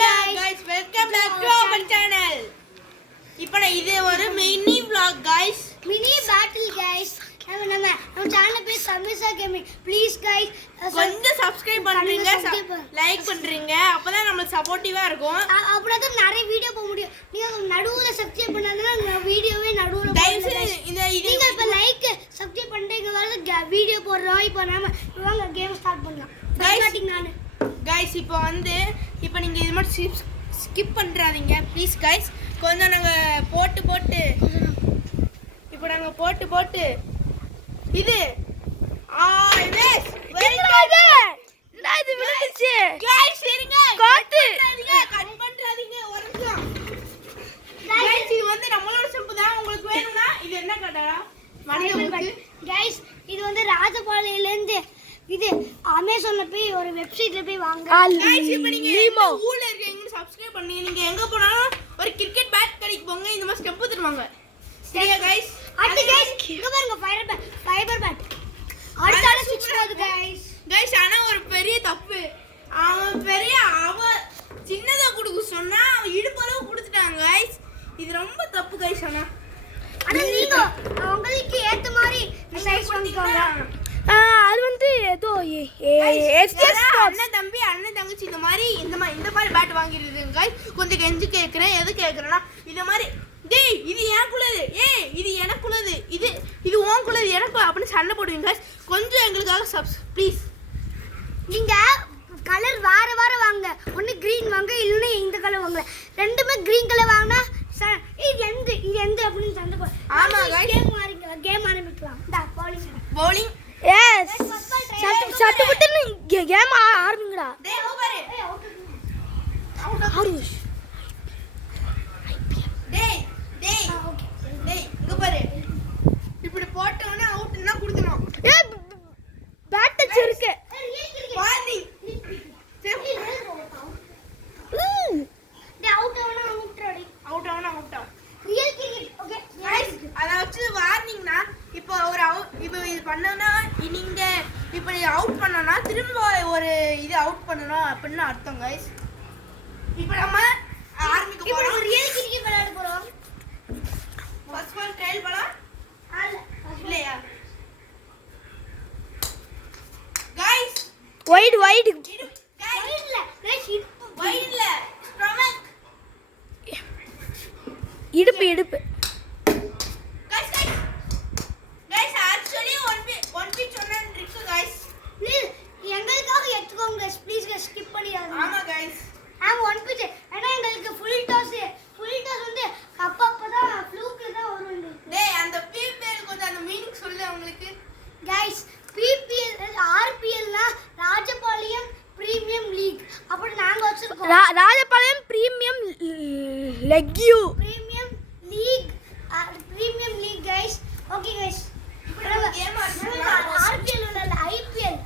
Hello guys, welcome back to our channel. இப்போ இது ஒரு mini vlog guys, mini battle guys. நம்ம channel பேர் சமீசா கேமிங். ப்ளீஸ் guys கொஞ்சம் subscribe பண்றீங்க, லைக் பண்றீங்க, அப்பதான் நமக்கு சப்போர்ட்டிவா இருக்கும். அப்பதான் நிறைய வீடியோ போட முடியும். நீங்க நடுவுல சப்ஸ்கிரைப் பண்ணாதனா வீடியோவே நடுவுல நீங்க இப்ப லைக் சப்ஸ்கிரைப் பண்றீங்கனால வீடியோ போடுறோம். இப்போ நாம வாங்க கேம் ஸ்டார்ட் பண்ணலாம். guys இப்போ நீங்க இது மட்டும் ஸ்கிப் பண்றாதீங்க ப்ளீஸ் guys. கொஞ்சம் நாங்க போட்டு இப்போ நாங்க போட்டு இது வெரி குட் நான் இது விழுந்துச்சு गाइस இருங்க கட் பண்றாதீங்க ஒரு நிமிஷம் गाइस இது நம்மளோட செம்பு தான். உங்களுக்கு வேணும்னா இது என்ன கடா மனிதனுக்கு गाइस இது ராஜபாளையில இருந்து இது அமேசான்ல போய் ஒரு வெப்சைட்ல போய் வாங்க. गाइस இப்போ நீங்க ஊர்ல இருக்கீங்க சப்ஸ்கிரைப் பண்ணி நீங்க எங்க போனாலும் ஒரு கிரிக்கெட் பேட் கடைக்கு போங்க, இந்த மாதிரி ஸ்டெப் தருவாங்க. சரியா गाइस? அடுத்து गाइस இங்க பாருங்க ஃபைபர் பேட். அடுத்தால 6 போகுது गाइस ஆனா ஒரு பெரிய தப்பு. அவ சின்னதா குடுக்க சொன்னா இடுப்பளவு கொடுத்துட்டாங்க गाइस. இது ரொம்ப தப்பு गाइस. ஆனா நீங்க உங்களுக்கு ஏத்த மாதிரி சைஸ் பண்ணிக்கோங்க. அது ஏதோ எஃப்எஸ் அண்ணன் தங்கச்சி இந்த மாதிரி பேட் வாங்கிருக்கீங்க गाइस. கொஞ்சம் கெஞ்சி கேக்குறேன். எது கேக்குறேன்னா இந்த மாதிரி டேய் இது எனக்குள்ளது, இது எனக்குள்ளது, இது உனக்குள்ளது எனக்கு அப்படி சண்டை போடுவீங்க गाइस. கொஞ்சம் எங்களுக்காக ப்ளீஸ். நீங்க கலர் வேற வாங்க. ஒன்னு கிரீன் வாங்க, இல்லனா இந்த கலர் வாங்க. ரெண்டுமே கிரீன் கலர் வாங்குனா இது எந்த அப்படின்னு சண்டை போடு. ஆமா गाइस கேம் ஆரம்பிக்கலாம். பவுலிங் எஸ் சட்டு புட்டுன்னு கேம் ஆரம்பிங்கடா. டேய் பாரு ஹரிஷ் டேய் இங்க பாரு. இப்படி போட்டவனே அவுட்னா குடுக்கணும். பேட் டச் இருக்கு. வார்னிங் டேய் அவுட் ஆவனா out real cricket. Okay guys அத வச்சு வார்னிங்னா இப்போ இப்போ இது பண்ணனா நீங்க இப்போ அவுட் பண்ணனா திரும்ப ஒரு இது அவுட் பண்ணனும் அப்படினு அர்த்தம் गाइस. இப்போ நம்ம ஆரம்பிக்க போறோம். இப்போ ரியல் கிரிக்கெட் விளையாட போறோம். ஃபர்ஸ்ட் ஒன் ட்ரையல் பண்ணலாம் இல்லையா गाइस? வைட் गाइस இல்ல ஸ்டொமக் இடுப்பு गाइस actually one pitch ஒன்னு இருக்கு गाइस. ப்ளீஸ் எங்களுக்காக எடுத்துக்கோங்க ப்ளீஸ் ஸ்கிப் பண்ணிடாதீங்க. ஆமா गाइस ஒன் pitch ஏனா எங்களுக்கு ஃபுல் டாஸ் அப்பதான் ஃப்ளூக்ல தான் வரும். டேய் அந்த பிபிஎல் கொஞ்சம் அந்த மீனிங் சொல்லு உங்களுக்கு गाइस. பிபிஎல் ஆர்பிஎல்னா ராஜபாளையம் பிரீமியம் லீக். அப்படி நாங்க வச்சிருக்கோம் Rajapalayam premium league premium league guys. Okay guys game RPL இல்ல ஐபிஎல்.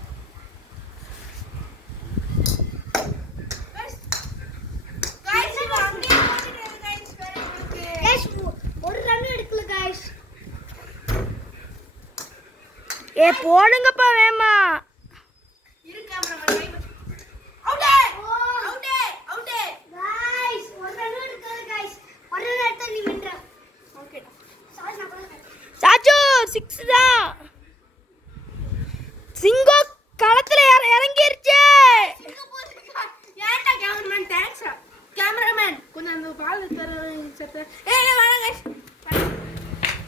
गाइस இது அப்படியே போட்டுட்டேன் गाइस. வேற உங்களுக்கு गाइस ஒரு ரன் எடுக்கல गाइस. போடுங்கப்பா வேமா இரு கேமராமேன் அவுட் गाइस ஒரு ரன் எடுக்கல गाइस. ஒரு ரன் எடுத்தா நீ வின்ற. ஓகே சாரி நான் போறேன். சாச்சு 6 தான். சிங்கோ களத்துல இறங்கிருச்சு. ஏன்டா கேமராமேன் தேங்க்ஸ். கேமராமேன் கொஞ்சம் அந்த பால் தர சத்த. ஏய் வேணாம் गाइस.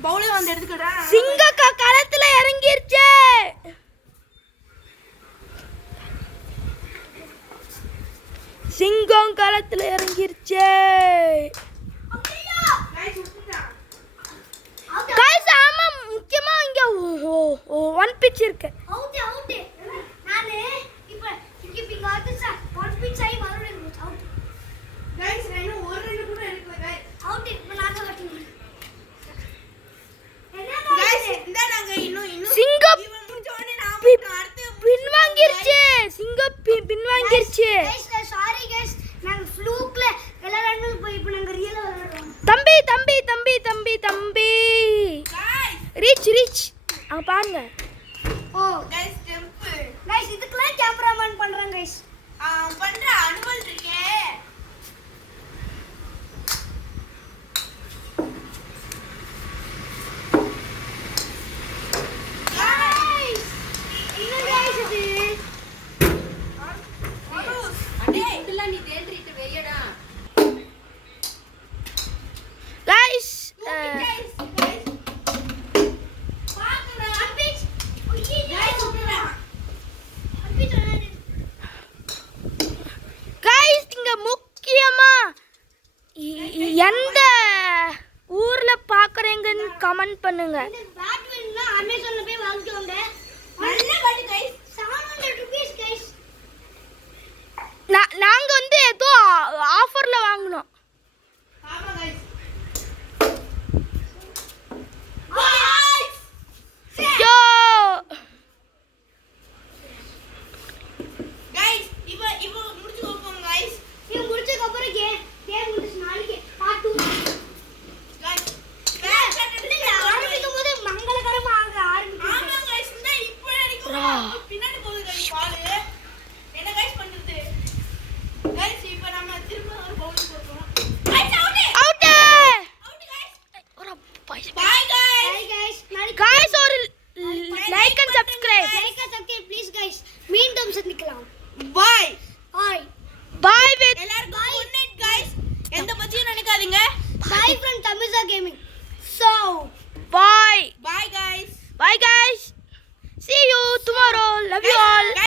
பவுலர் வந்து எடுத்துக்கடா. சிங்கோ களத்துல இறங்கிருச்சு. சிங்கம் களத்துல இறங்கிருச்சு. गाइस ஆமா முக்கியமா இங்க ஒன் பிட்ச் இருக்கு. அவுட் நானே இப்போ கீப்பிங் ஆடுச்சா ஒன் பிட்ச் ஆயி மறுபடியும் அவுட். गाइस நான் ஒரு ரன் கூட எடுக்கல गाइस. அவுட் இப்போ நாங்க கட்டிங்க. என்ன गाइस இந்த நாங்க இன்னும் சிங்கம் முடிஞ்சோனே நாம அடுத்து பின்வாங்கிருச்சு. சிங்கம் பின்வாங்கிருச்சு. गाइस சாரி गाइस நாங்க ஃப்ளூக்ல எல்லா ரன்னும் போய் இப்போ நாங்க ரியலா விளையாடுறோம். தம்பி ரீச் அங்க பாருங்க. ஓ गाइस ஜம்ப். गाइस இதுக்குலாம் கேமராமேன் பண்றாங்க गाइस. பண்ற அனுபவம் இருக்கே. எந்த ஊர்ல பாக்குறீங்கன்னு கமெண்ட் பண்ணுங்க. இந்த பேட் வேணும்னா அமேசான்ல போய் வாங்கிக்கோங்க. நல்ல பேட் गाइस, 700 rupees गाइस. நாங்க